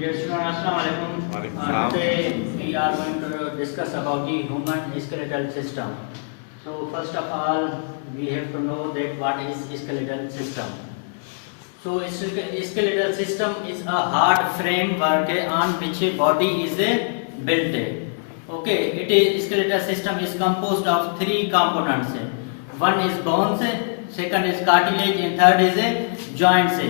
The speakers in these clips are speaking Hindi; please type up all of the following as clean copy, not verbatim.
Yes, Assalamu alaikum. Today we are going to discuss about the human skeletal system. So first of all, we have to know that what is skeletal system. So skeletal system is a hard framework on which a body is built. Okay, it is skeletal system is composed of three components. One is bones, second is cartilage and third is joints.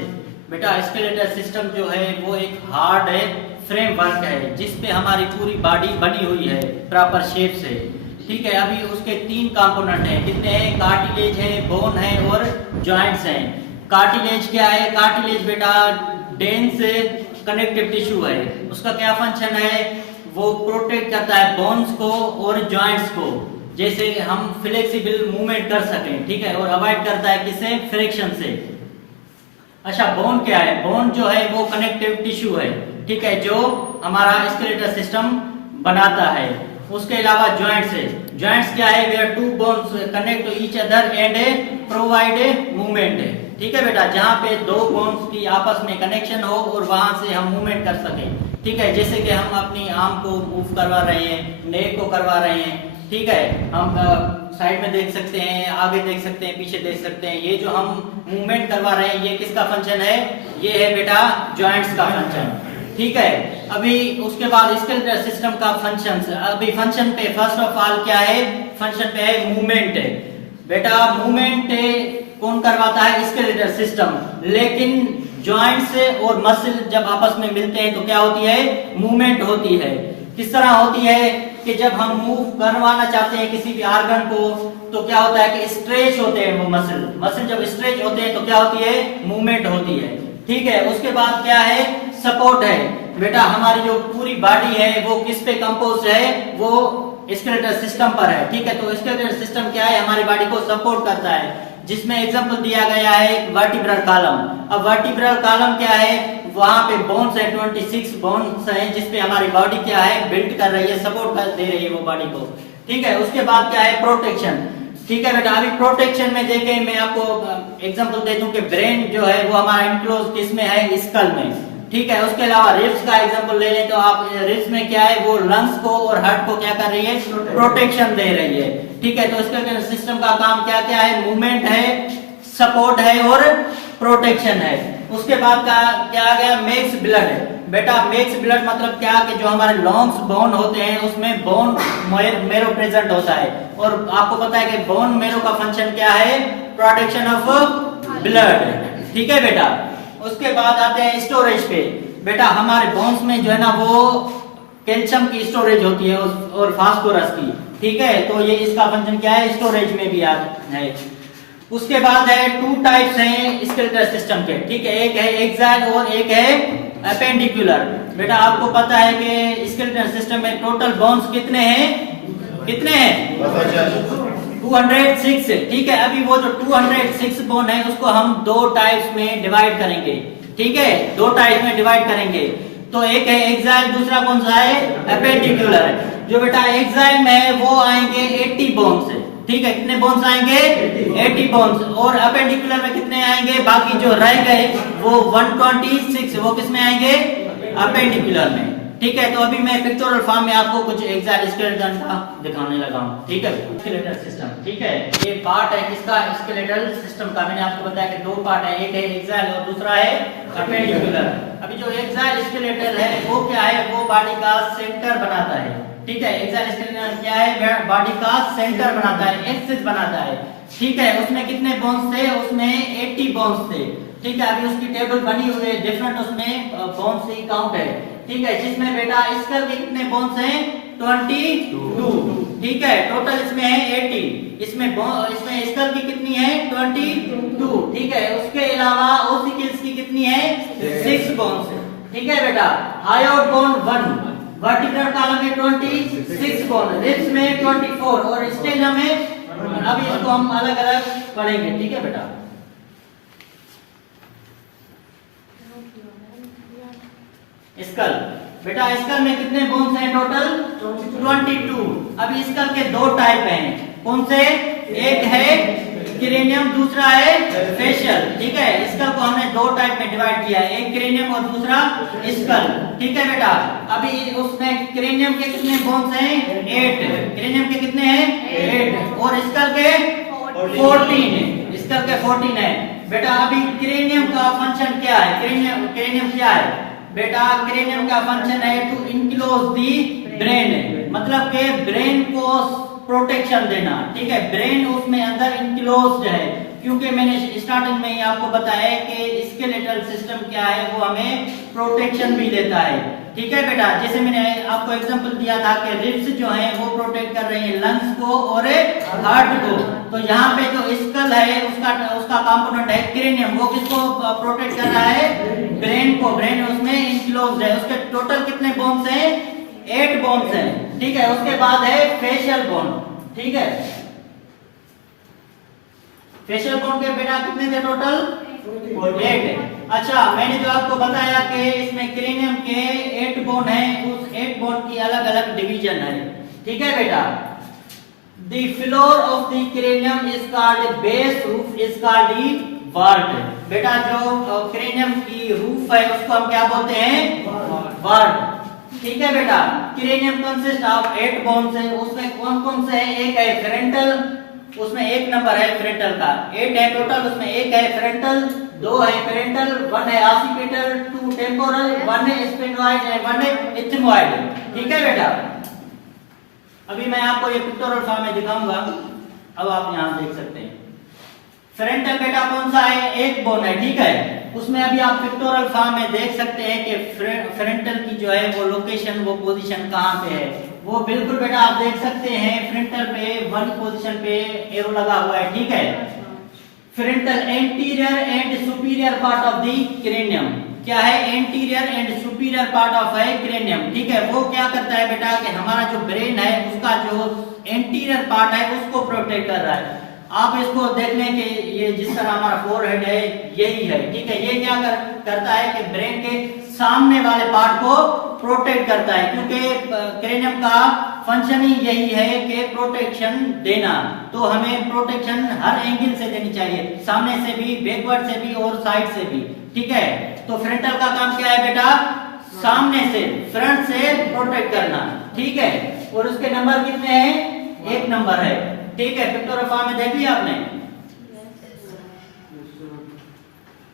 बेटा स्केलेटल सिस्टम जो है वो एक हार्ड है फ्रेमवर्क है जिस पे हमारी पूरी बॉडी बनी हुई है प्रॉपर शेप से। ठीक है, अभी उसके तीन कंपोनेंट हैं, कितने हैं? कार्टिलेज है, बोन है और जॉइंट्स हैं। कार्टिलेज क्या है? कार्टिलेज बेटा डेंस कनेक्टिव टिश्यू है। उसका क्या फंक्शन है? वो प्रोटेक्ट करता है बोन्स को और जॉइंट्स को, जैसे हम फ्लेक्सिबल मूवमेंट कर सकें। ठीक है, और अवॉइड करता है किससे? फ्रिक्शन से। अच्छा, बोन क्या है? बोन जो है वो कनेक्टिव टिश्यू है, ठीक है, जो हमारा स्केलेटल सिस्टम बनाता है। उसके अलावा जॉइंट्स है। जॉइंट्स क्या है? Where two bones connect to each other and provide movement है। ठीक है बेटा, जहाँ पे दो बोन्स की आपस में कनेक्शन हो और वहां से हम मूवमेंट कर सकें। ठीक है, जैसे कि हम अपनी आर्म को मूव करवा रहे हैं, नेक को करवा रहे हैं। ठीक है, हम साइड में देख सकते हैं, आगे देख सकते हैं, पीछे देख सकते हैं। ये जो हम मूवमेंट करवा रहे हैं ये किसका फंक्शन है? ये है बेटा जॉइंट्स का फंक्शन। ठीक है, अभी उसके बाद स्केलेटल सिस्टम का फंक्शन। अभी फंक्शन पे फर्स्ट ऑफ ऑल क्या है? फंक्शन पे है मूवमेंट है। बेटा मूवमेंट कौन करवाता है? Skeletal system. लेकिन जॉइंट्स और मसल जब आपस में मिलते हैं तो क्या होती है? मूवमेंट होती है। किस तरह होती है कि जब हम मूव करवाना चाहते हैं किसी भी ऑर्गन को तो क्या होता है कि स्ट्रेच होते हैं वो मसल जब स्ट्रेच होते हैं तो क्या होती है? मूवमेंट होती है। ठीक है, उसके बाद क्या है? सपोर्ट है। बेटा हमारी जो पूरी बॉडी है वो किस पे कंपोज है? वो स्केलेटल सिस्टम पर है। ठीक है, तो स्केलेटल सिस्टम क्या है? हमारी बॉडी को सपोर्ट करता है, जिसमें एग्जांपल दिया गया है वर्टिब्रल कॉलम। अब वर्टिब्रल कॉलम क्या है? वहां पे बोन्स है, 26 बोन्स हैं, जिसपे हमारी बॉडी क्या है? बिल्ड कर रही है, सपोर्ट कर दे रही है वो बॉडी को। ठीक है, उसके बाद क्या है? प्रोटेक्शन। ठीक है बेटा, अभी प्रोटेक्शन में देखें, मैं आपको एग्जांपल दे दूं कि ब्रेन जो है वो हमारा इंक्लोज किसमें है? स्कल में। ठीक है, उसके अलावा रिब्स का एग्जांपल ले लें तो आप रिब्स में क्या है? वो लंग्स को और हार्ट को क्या कर रही है? प्रोटेक्शन दे रही है। ठीक है, तो इसका सिस्टम का काम क्या क्या है? मूवमेंट है, सपोर्ट है और प्रोटेक्शन है। उसके बाद का क्या आ गया? मेक्स ब्लड है। बेटा मेक्स ब्लड मतलब क्या? कि जो हमारे लॉन्ग्स बोन होते हैं उसमें बोन मेरो प्रेजेंट होता है, और आपको पता है कि बोन मेरो का फंक्शन क्या है? Protection of blood. ठीक है बेटा, उसके बाद आते हैं स्टोरेज पे। बेटा हमारे बोन्स में जो है ना वो कैल्शियम की स्टोरेज होती है और फास्फोरस की। ठीक है, तो ये इसका फंक्शन क्या है? स्टोरेज में भी आता है। उसके बाद है टू टाइप्स हैं स्केलेटल सिस्टम के। ठीक है, एक है एक्साइल और एक है अपेंडिकुलर। बेटा आपको पता है कि स्केलेटल सिस्टम में टोटल बोन्स कितने हैं? कितने हैं? 206। ठीक है, अभी वो जो 206 बोन है उसको हम दो टाइप्स में डिवाइड करेंगे। ठीक है, दो टाइप में डिवाइड करेंगे। तो एक है एक्साइल, दूसरा कौन सा है? अपेंडिकुलर। जो बेटा एक्साइल में है वो आएंगे 80 बोन्स। ठीक है, कितने बोन्स आएंगे? 80 बोन्स। और अपेंडिकुलर में कितने आएंगे? बाकी जो रह गए वो 126, वो किसमें आएंगे? अपेंडिकुलर में। ठीक है, तो अभी मैं पिक्चोरल फॉर्म में आपको कुछ एक्साइल स्केलेटन का दिखाने लगा हूँ। ठीक है, स्केलेटल सिस्टम। ठीक है, ये पार्ट है किसका? स्केलेटल सिस्टम का। मैंने आपको बताया कि दो पार्ट है, एक है एक्साइल और दूसरा है अपेंडिकुलर। अभी जो एक्साइल स्केलेटल है वो क्या है? वो बॉडी का सेंटर बनाता है। ठीक है, एक्साइल स्केलेटन क्या है? बॉडी का सेंटर बनाता है, एक्सिस बनाता है। ठीक है, उसमें कितने बोन्स थे? उसमें 80 बोन्स थे। ठीक है, अभी उसकी टेबल बनी हुई है, डिफरेंट उसमें बोन्स की काउंट है। ठीक है, जिसमें बेटा स्कल के कितने बोन्स हैं? 22। ठीक है, टोटल इसमें है 80। इसमें स्कल की कितनी है? 22। ठीक है, उसके अलावा ओसिकल्स की कितनी है? 6 बोन्स। ठीक है बेटा, हायोइड बोन 1, वर्टिब्रल कॉलम में 26 बोन, रिब्स में 24 और स्टेनम में, अभी इसको हम अलग अलग पढ़ेंगे। ठीक है बेटा, स्कल। बेटा स्कल में कितने बोन्स हैं टोटल? 22। अभी स्कल के दो टाइप हैं, कौन से? एक है क्रेनियम, दूसरा है फेशियल, ठीक है। स्कल को हमने दो टाइप में डिवाइड किया है, एक क्रेनियम और दूसरा स्कल, ठीक है बेटा। अभी उसमें क्रेनियम के कितने बोन्स हैं? 8। क्रेनियम के कितने हैं? 8। और स्कल के 14। स्कल के 14 है बेटा। अभी क्रेनियम का फंक्शन क्या है? क्रेनियम क्या है बेटा? क्रेनियम का फंक्शन है टू इनक्लोज दी ब्रेन, मतलब के ब्रेन को प्रोटेक्शन देना, ठीक है। ब्रेन उसमें अंदर इनक्लोज्ड है, क्योंकि मैंने स्टार्टिंग में ही आपको बताया कि स्केलेटल सिस्टम क्या है, वो हमें प्रोटेक्शन भी देता है, ठीक है बेटा। जैसे मैंने आपको एग्जांपल दिया था कि रिब्स जो हैं वो प्रोटेक्ट कर रही हैं लंग्स को और हार्ट को। तो यहाँ पे जो स्कल है उसका कंपोनेंट है क्रेनियम, वो किसको प्रोटेक्ट कर रहा है? ब्रेन को। ब्रेन उसमें इनक्लोज्ड है। उसके टोटल कितने बोन्स हैं? 8 बोन्स हैं, ठीक है। उसके बाद है फेशियल बोन, ठीक है। फेशियल बोन के बेटा कितने थे टोटल? 8। अच्छा, मैंने जो आपको बताया कि इसमें क्रेनियम के 8 बोन है, उस 8 बोन की अलग अलग डिवीजन है, ठीक है बेटा। The floor of the cranium is called base, roof is called the vault। बेटा जो क्रेनियम की रूफ है उसको हम क्या बोलते हैं? vault, ठीक है बेटा। क्रेनियम कंसिस्ट ऑफ 8 बोन्स है। उसमें कौन कौन से हैं? एक है फ्रंटल, उसमें 1 नंबर है फ्रंटल का, 8 है टोटल। उसमें एक है फ्रंटल, 2 है पेरेंटल, 1 है ऑसिपिटल, 2 टेम्पोरल, 1 है स्फेनोइड और 1 है इथमोइड, ठीक है बेटा। अभी मैं आपको ये पिक्टोरल फॉर्म में दिखाऊंगा, अब आप यहां देख सकते हैं। फ्रंटल बेटा कौन सा है? 1 बोन है, ठीक है। उसमें अभी आप पिक्टोरल फॉर्म में देख सकते हैं कि फ्रंटल की जो है वो लोकेशन, वो पोजीशन कहां पे है। वो बिल्कुल बेटा आप देख सकते हैं फ्रंटल पे 1 पोजीशन पे एरो लगा हुआ है, ठीक है। Frontal anterior and superior part of the cranium, क्या है? Anterior and superior part of है क्रेनियम, ठीक है। वो क्या करता है बेटा कि हमारा जो ब्रेन है उसका जो एंटीरियर पार्ट है उसको प्रोटेक्ट कर रहा है। आप इसको देख लें कि ये जिस तरह हमारा फोरहेड है यही है, ठीक है। ये क्या करता है कि ब्रेन के सामने वाले पार्ट को प्रोटेक्ट करता है, क्योंकि क्रेनियम का फंक्शन ही यही है कि प्रोटेक्शन देना। तो हमें प्रोटेक्शन हर एंगल से देनी चाहिए, सामने से भी, बैकवर्ड से भी और साइड से भी, ठीक है। तो फ्रंटल का काम क्या है बेटा? सामने से, फ्रंट से प्रोटेक्ट करना, ठीक है। और उसके नंबर कितने हैं? 1 नंबर है, ठीक है। पिक्टोरल फॉर्म में देख लिया आपने।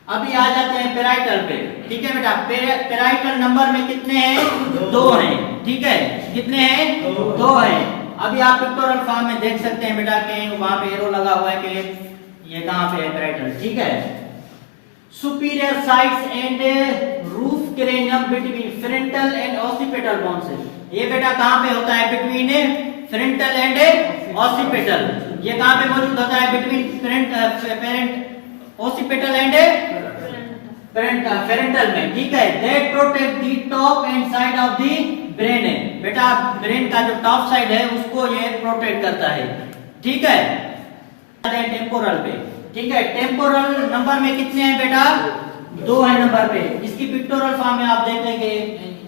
अभी आ जाते हैं पेराइटल पे, ठीक है बेटा। पेराइटल नंबर में कितने हैं? 2 हैं, ठीक है। कितने हैं? 2 हैं। अभी आप पिक्टोरल फॉर्म में देख सकते हैं बेटा कि वहां पे एरो लगा हुआ है कि ये कहां पे है पेराइटल, ठीक है। Superior sides and roof cranium between frontal and occipital bones. ये बेटा कहां पे होता है? Between frontal and occipital. ये कहां पे मौजूद होता है? बिटवीन ऑसिपिटल एंड पेरेंटल में, ठीक है। That protect the top and side of the brain. बेटा ब्रेन का जो टॉप साइड है उसको ये प्रोटेक्ट करता है, ठीक है। टेम्पोरल पे, ठीक है। टेम्पोरल नंबर में कितने हैं बेटा? 2 है नंबर पे। इसकी पिक्टोरल फॉर्म में आप देख लेंगे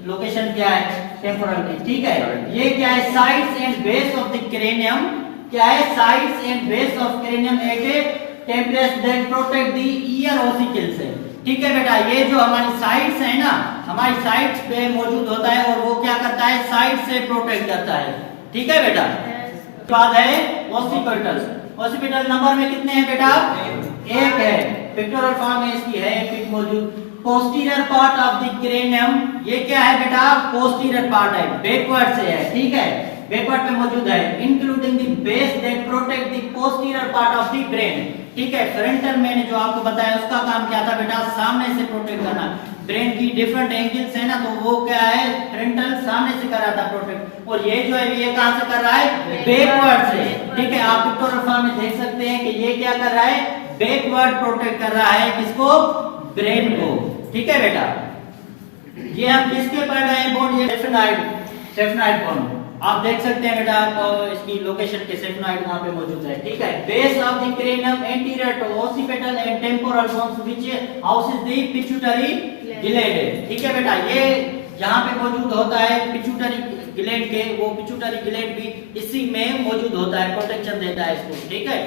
लोकेशन क्या है टेम्पोरल की, ठीक है। ये क्या है? Sides and base of the cranium, क्या है? Sides and base of cranium at a temperature that protect the ear ossicles है, ठीक है बेटा। ये जो हमारी साइड्स है ना, हमारी साइड्स पे मौजूद होता है और वो क्या करता है? साइड से प्रोटेक्ट करता है, ठीक है बेटा। बाद है ऑसिपिटल। ऑसिपिटल नंबर में कितने हैं बेटा? 1 है। पिक्टोरल फॉर्म में इसकी है पिक मौजूद। Posterior part of the cranium, ये क्या है बेटा? पोस्टीरियर पार्ट है, बैकवर्ड से है, ठीक है। बैकवर्ड पे मौजूद है। Including the base that protect the posterior part of the brain, ठीक है। फ्रंटल मैंने जो आपको बताया उसका काम क्या था बेटा? सामने से प्रोटेक्ट करना। ब्रेन की डिफरेंट एंगल्स है ना, तो वो क्या है? फ्रंटल सामने से कर रहा था प्रोटेक्ट, और ये जो है ये कहां से कर रहा है? बैकवर्ड से, ठीक है। आप पिक्टोरल फॉर्म में देख सकते हैं कि ये क्या कर रहा है? बैकवर्ड प्रोटेक्ट कर रहा है, किसको? ब्रेन को, ठीक है बेटा। ये हम किसके पढ़ रहे हैं? बोन, ये सेफेनॉइड बोन। आप देख सकते हैं बेटा, इसकी लोकेशन के सेफेनॉइड वहां पे मौजूद है, ठीक है। Base of the cranium anterior to occipital and temporal bones which houses the pituitary gland, ठीक है बेटा। ये यहाँ पे मौजूद होता है पिट्यूटरी ग्लैंड के, वो पिट्यूटरी ग्लैंड भी इसी में मौजूद होता है, प्रोटेक्शन देता है इसको, ठीक है।